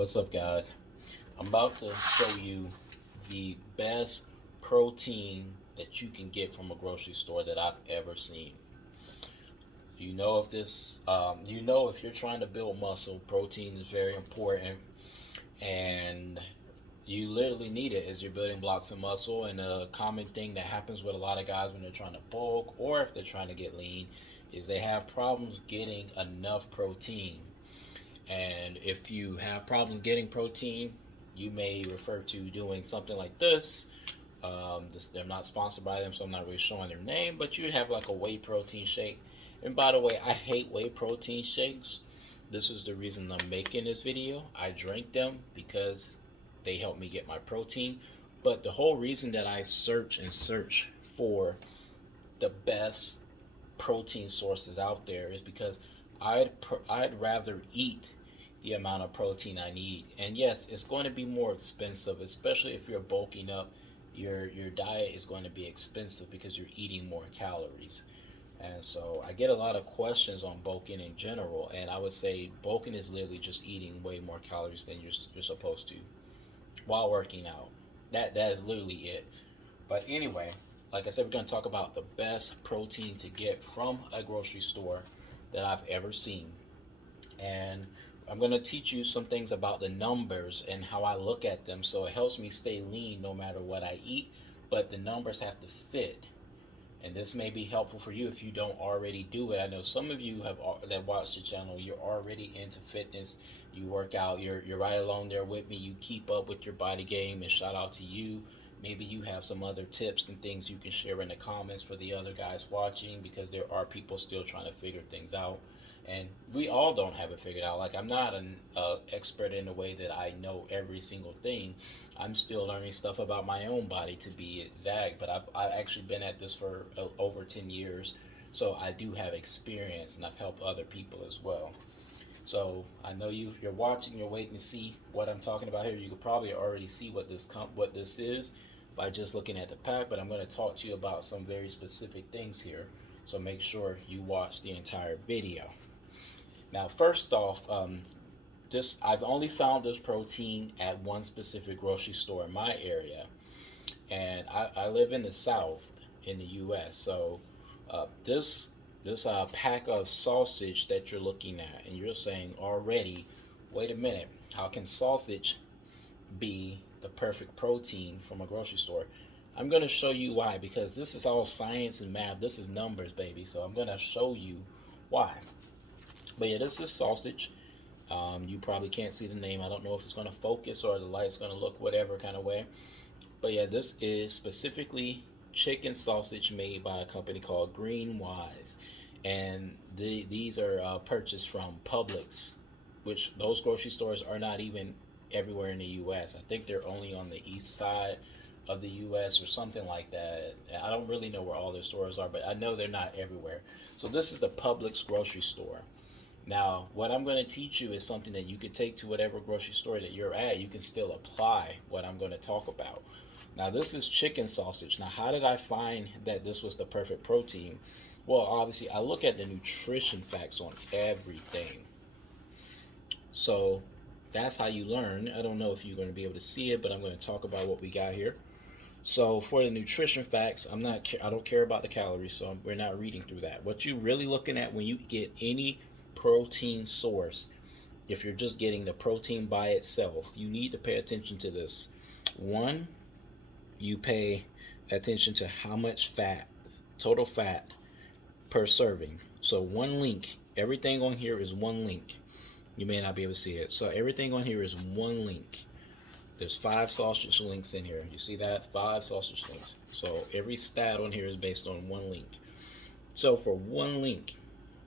What's up, guys? I'm about to show you the best protein that you can get from a grocery store that I've ever seen. If you're trying to build muscle, protein is very important, and you literally need it as you're building blocks of muscle. And a common thing that happens with a lot of guys when they're trying to bulk or if they're trying to get lean is they have problems getting enough protein. And if you have problems getting protein, you may refer to doing something like this. They're not sponsored by them, so I'm not really showing their name, but you have like a whey protein shake. And by the way, I hate whey protein shakes. This is the reason I'm making this video. I drink them because they help me get my protein. But the whole reason that I search for the best protein sources out there is because I'd rather eat the amount of protein I need. And yes, it's going to be more expensive, especially if you're bulking up. Your diet is going to be expensive because you're eating more calories. And so I get a lot of questions on bulking in general, and I would say bulking is literally just eating way more calories than you're supposed to while working out. That is literally it. But anyway, like I said, we're going to talk about the best protein to get from a grocery store that I've ever seen. And I'm going to teach you some things about the numbers and how I look at them so it helps me stay lean no matter what I eat, but the numbers have to fit. And this may be helpful for you if you don't already do it. I know some of you have that watch the channel, you're already into fitness, you work out, you're right along there with me, you keep up with your body game, and shout out to you. Maybe you have some other tips and things you can share in the comments for the other guys watching, because there are people still trying to figure things out. And we all don't have it figured out. Like, I'm not an expert in the way that I know every single thing. I'm still learning stuff about my own body, to be exact. But I've actually been at this for over 10 years. So I do have experience, and I've helped other people as well. So I know you're watching, you're waiting to see what I'm talking about here. You could probably already see what this is by just looking at the pack, but I'm going to talk to you about some very specific things here. So make sure you watch the entire video. Now, first off, I've only found this protein at one specific grocery store in my area, and I live in the South in the U.S. So this pack of sausage that you're looking at, and you're saying already, wait a minute, how can sausage be the perfect protein from a grocery store? I'm going to show you why, because this is all science and math. This is numbers, baby. So I'm going to show you why. But yeah, this is sausage. You probably can't see the name. I don't know if it's going to focus or the light's going to look whatever kind of way. But yeah, this is specifically chicken sausage made by a company called Green Wise. And these are purchased from Publix, which those grocery stores are not even everywhere in the U.S. I think they're only on the east side of the U.S. or something like that. I don't really know where all their stores are, but I know they're not everywhere. So this is a Publix grocery store. Now, what I'm going to teach you is something that you could take to whatever grocery store that you're at. You can still apply what I'm going to talk about. Now, this is chicken sausage. Now, how did I find that this was the perfect protein? Well, obviously, I look at the nutrition facts on everything. So that's how you learn. I don't know if you're going to be able to see it, but I'm going to talk about what we got here. So for the nutrition facts, I don't care about the calories, so we're not reading through that. What you're really looking at when you get any protein source, if you're just getting the protein by itself, you need to pay attention to this. One, you pay attention to how much fat, total fat per serving. So one link, everything on here is one link. You may not be able to see it. So everything on here is one link. There's 5 sausage links in here. You see that? 5 sausage links. So every stat on here is based on one link. So for one link,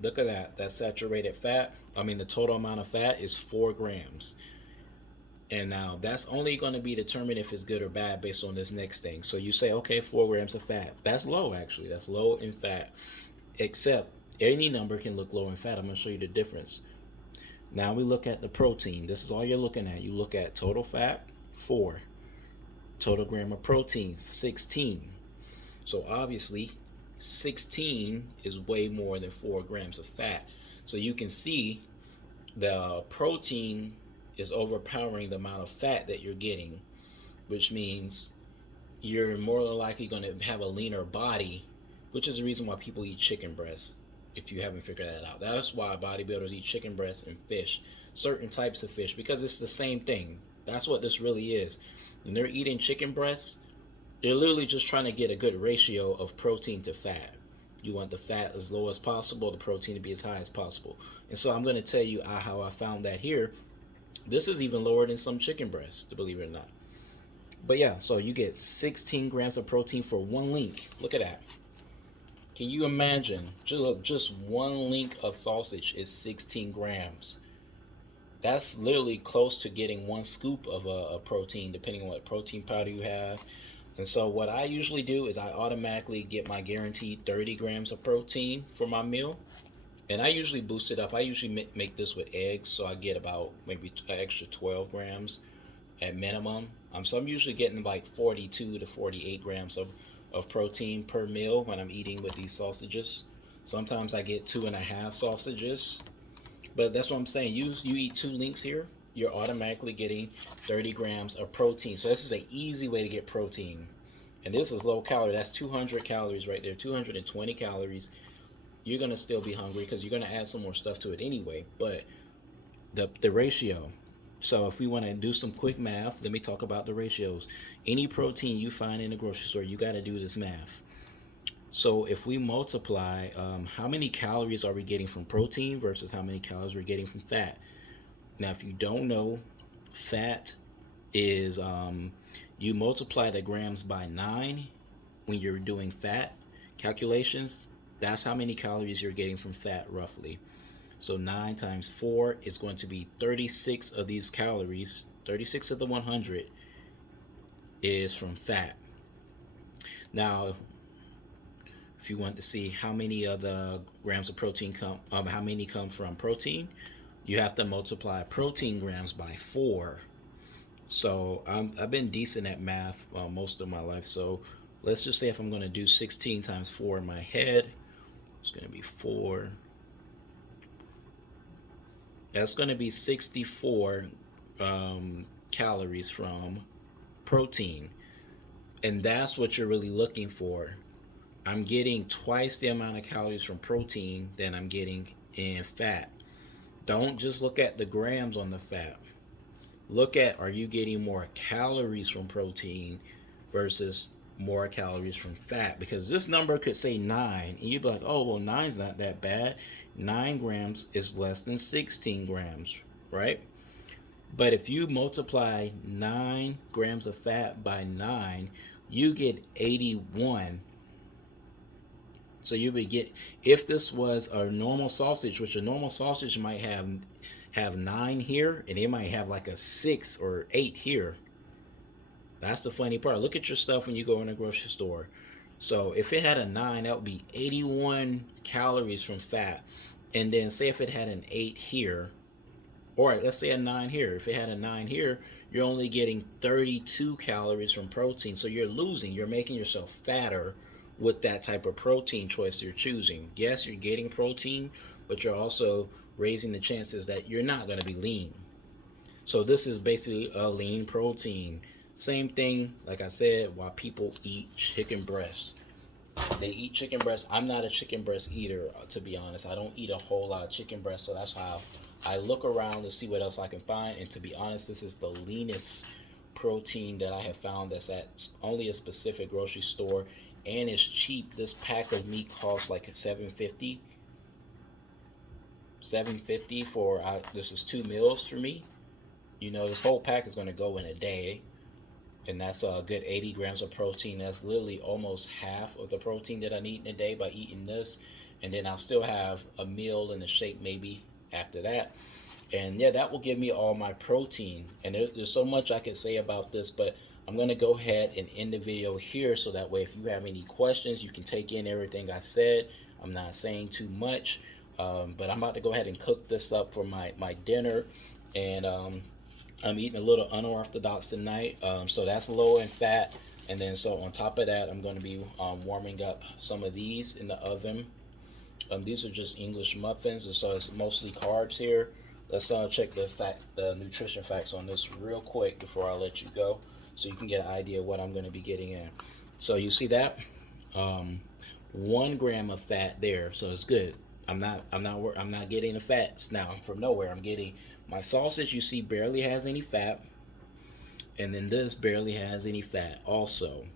look at that. That saturated fat, the total amount of fat is 4 grams. And now that's only going to be determined if it's good or bad based on this next thing. So you say, okay, 4 grams of fat. That's low, actually. That's low in fat. Except any number can look low in fat. I'm going to show you the difference. Now we look at the protein. This is all you're looking at. You look at total fat, 4. Total gram of protein, 16. So obviously, 16 is way more than 4 grams of fat. So you can see the protein is overpowering the amount of fat that you're getting, which means you're more than likely going to have a leaner body, which is the reason why people eat chicken breasts. If you haven't figured that out, that's why bodybuilders eat chicken breasts and fish, certain types of fish, because it's the same thing. That's what this really is. When they're eating chicken breasts, they're literally just trying to get a good ratio of protein to fat. You want the fat as low as possible, the protein to be as high as possible. And so I'm going to tell you how I found that here. This is even lower than some chicken breasts, to believe it or not. But yeah, so you get 16 grams of protein for one link. Look at that. Can you imagine? Just one link of sausage is 16 grams. That's literally close to getting one scoop of a protein, depending on what protein powder you have. And so what I usually do is I automatically get my guaranteed 30 grams of protein for my meal. And I usually boost it up. I usually make this with eggs, so I get about maybe an extra 12 grams at minimum. So I'm usually getting like 42 to 48 grams of protein per meal when I'm eating with these sausages. Sometimes I get 2.5 sausages, but that's what I'm saying. You eat 2 links here, you're automatically getting 30 grams of protein. So this is an easy way to get protein. And this is low calorie. That's 200 calories right there, 220 calories. You're going to still be hungry because you're going to add some more stuff to it anyway. But the ratio. So if we want to do some quick math, let me talk about the ratios. Any protein you find in the grocery store, you got to do this math. So if we multiply, how many calories are we getting from protein versus how many calories we're getting from fat? Now, if you don't know, fat is, you multiply the grams by 9 when you're doing fat calculations. That's how many calories you're getting from fat, roughly. So 9 times 4 is going to be 36 of these calories. 36 of the 100 is from fat. Now, if you want to see how many of the grams of protein how many come from protein, you have to multiply protein grams by 4. So I've been decent at math most of my life. So let's just say if I'm going to do 16 times 4 in my head, it's going to be 4. That's going to be 64 calories from protein. And that's what you're really looking for. I'm getting twice the amount of calories from protein than I'm getting in fat. Don't just look at the grams on the fat. Look at, are you getting more calories from protein versus more calories from fat? Because this number could say 9, and you'd be like, oh, well, 9's not that bad. 9 grams is less than 16 grams, right? But if you multiply 9 grams of fat by 9, you get 81. So you would get, if this was a normal sausage, which a normal sausage might have 9 here, and it might have like a 6 or 8 here. That's the funny part. Look at your stuff when you go in a grocery store. So if it had a 9, that would be 81 calories from fat. And then say if it had an 8 here, or let's say a 9 here. If it had a 9 here, you're only getting 32 calories from protein. So you're losing. You're making yourself fatter with that type of protein choice you're choosing. Yes, you're getting protein, but you're also raising the chances that you're not going to be lean. So this is basically a lean protein. Same thing, like I said, why people eat chicken breasts. They eat chicken breasts. I'm not a chicken breast eater, to be honest. I don't eat a whole lot of chicken breasts, so that's how I look around to see what else I can find. And to be honest, this is the leanest protein that I have found that's at only a specific grocery store, and it's cheap. This pack of meat costs like $7.50. $7.50 for this is 2 meals for me. You know, this whole pack is going to go in a day, and that's a good 80 grams of protein. That's literally almost half of the protein that I need in a day by eating this. And then I'll still have a meal in the shake maybe after that. And yeah, that will give me all my protein. And there's so much I could say about this, but I'm going to go ahead and end the video here, so that way if you have any questions, you can take in everything I said. I'm not saying too much, but I'm about to go ahead and cook this up for my dinner. And I'm eating a little unorthodox tonight, so that's low in fat. And then so on top of that, I'm going to be warming up some of these in the oven. These are just English muffins, and so it's mostly carbs here. Let's check the nutrition facts on this real quick before I let you go, so you can get an idea of what I'm going to be getting in. So you see that, um, 1 gram of fat there, so it's good. I'm not getting the fats now from nowhere. I'm getting my sausage. You see, barely has any fat, and then this barely has any fat also,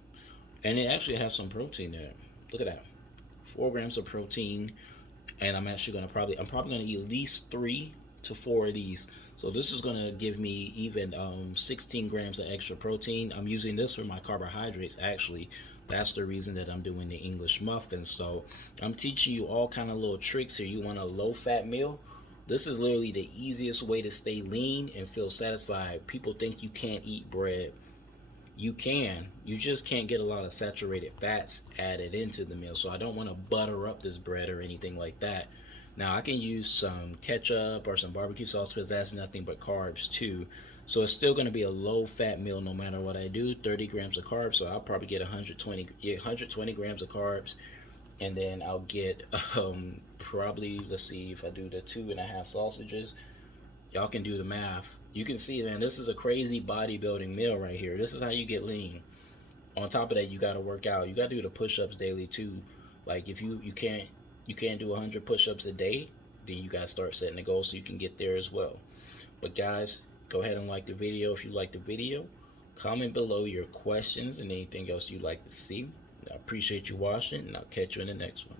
and it actually has some protein there. Look at that, 4 grams of protein, and I'm probably gonna eat at least 3 to 4 of these. So this is gonna give me even 16 grams of extra protein. I'm using this for my carbohydrates actually. That's the reason that I'm doing the English muffins. So I'm teaching you all kind of little tricks here. You want a low fat meal? This is literally the easiest way to stay lean and feel satisfied. People think you can't eat bread. You can. You just can't get a lot of saturated fats added into the meal. So I don't want to butter up this bread or anything like that. Now I can use some ketchup or some barbecue sauce because that's nothing but carbs too. So it's still going to be a low fat meal no matter what I do. 30 grams of carbs. So I'll probably get 120 grams of carbs. And then I'll get probably, let's see, if I do the 2.5 sausages, y'all can do the math. You can see, man, this is a crazy bodybuilding meal right here. This is how you get lean. On top of that, you got to work out. You got to do the push-ups daily too. Like if you can't do 100 push-ups a day, then you got to start setting a goal so you can get there as well. But guys, go ahead and like the video if you like the video. Comment below your questions and anything else you'd like to see. I appreciate you watching, and I'll catch you in the next one.